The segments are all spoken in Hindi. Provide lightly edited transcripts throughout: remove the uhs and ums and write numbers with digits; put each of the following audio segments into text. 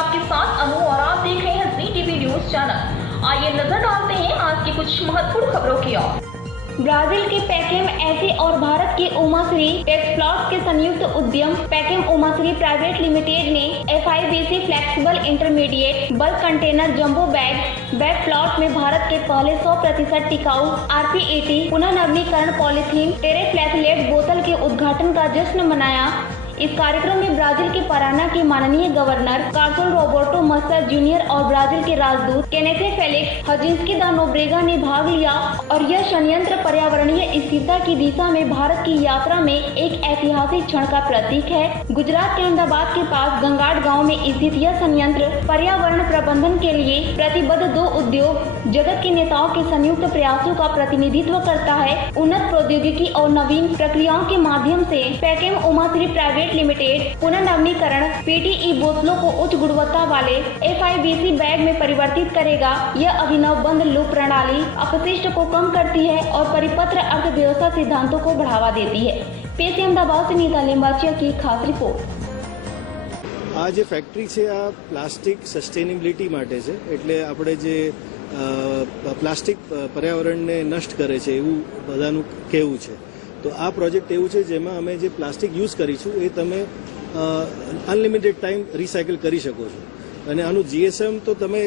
आपके साथ अनु और आप देख रहे हैं जी टीवी न्यूज चैनल। आइए नजर डालते हैं आज की कुछ महत्वपूर्ण खबरों की ओर। ब्राजील के पैकेम एसी और भारत के ओमाश्री टेक्सप्लॉट के संयुक्त उद्यम पैकेम ओमाश्री प्राइवेट लिमिटेड ने FIBC flexible intermediate bulk container jumbo bag plot में भारत के पहले 100% टिकाऊ RPET पुनर्नवीनीकरण पॉलीथीन टेरेफ्लेक्लेट बोतल के उद्घाटन का जश्न मनाया। इस कार्यक्रम में ब्राजील के पराना के माननीय governor Carlos Roberto Muster Junior और ब्राजील के राजदूत केनेथे फेलिक्स हजिंस्की दा नोब्रेगा ने भाग लिया और यह संयंत्र पर्यावरणीय स्थिरता की दिशा में भारत की यात्रा में एक ऐतिहासिक क्षण का प्रतीक है। गुजरात के अहमदाबाद के पास गंगाट गाँव में स्थित यह संयंत्र पर्यावरण प्रबंधन के लिए प्रतिबद्ध 2 उद्योग जगत के नेताओं के संयुक्त प्रयासों का प्रतिनिधित्व करता है। उन्नत प्रौद्योगिकी और नवीन प्रक्रियाओं के माध्यम से पैकेम ओमाश्री प्राइवेट लिमिटेड पुनर्नवीनीकरण PET बोतलों को उच्च गुणवत्ता वाले FIBC बैग में परिवर्तित करेगा। यह अभिनव बंद लूप प्रणाली अपशिष्ट को कम करती है और परिपत्र अर्थव्यवस्था सिद्धांतों को बढ़ावा देती है। पेश अहमदाबाद से नीता लिंबाचिया की खास रिपोर्ट। આ જે ફેક્ટરી છે આ પ્લાસ્ટિક સસ્ટેનેબિલિટી માટે છે, એટલે આપણે જે પ્લાસ્ટિક પર્યાવરણને નષ્ટ કરે છે એવું બધાનું કહેવું છે। તો આ પ્રોજેક્ટ એવું છે જેમાં અમે જે પ્લાસ્ટિક યુઝ કરીશું એ તમે અનલિમિટેડ ટાઈમ રિસાયકલ કરી શકો છો અને આનું GSM તો તમે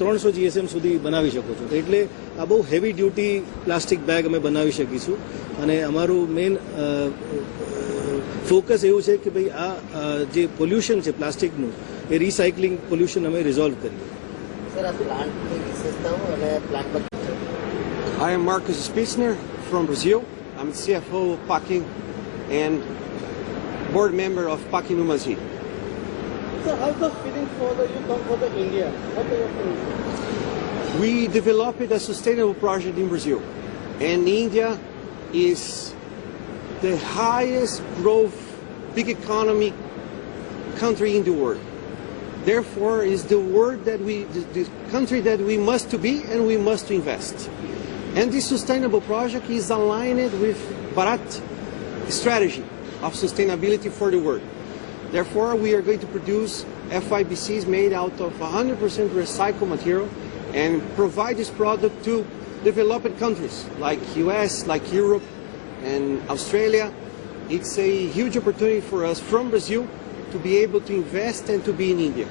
300 GSM સુધી બનાવી શકો છો। એટલે આ બહુ હેવી ડ્યુટી પ્લાસ્ટિક બેગ અમે બનાવી શકીશું અને અમારું મેઇન ફોકસ એવું છે કે ભાઈ આ જે પોલ્યુશન છે પ્લાસ્ટિકનું એ રિસાયકલિંગ પોલ્યુશન અમે રિઝોલ્વ કરીએ। સર, આ પ્લાન્ટની વિશેષતાઓ અને પ્લાન્ટ પર I am Marcus Spitzner from Brazil. I'm CFO of Packing and board member of Packing Umazi. So how's the feeling for you come for the India? What are your feelings? We developed a sustainable project in Brazil, and India is the highest growth, big economy country in the world. Therefore, is the country that we must to be and we must invest. And this sustainable project is aligned with Bharat strategy of sustainability for the world. Therefore, we are going to produce FIBCs made out of 100% recycled material and provide this product to developed countries like US, like Europe and Australia. It's a huge opportunity for us from Brazil to be able to invest and to be in India.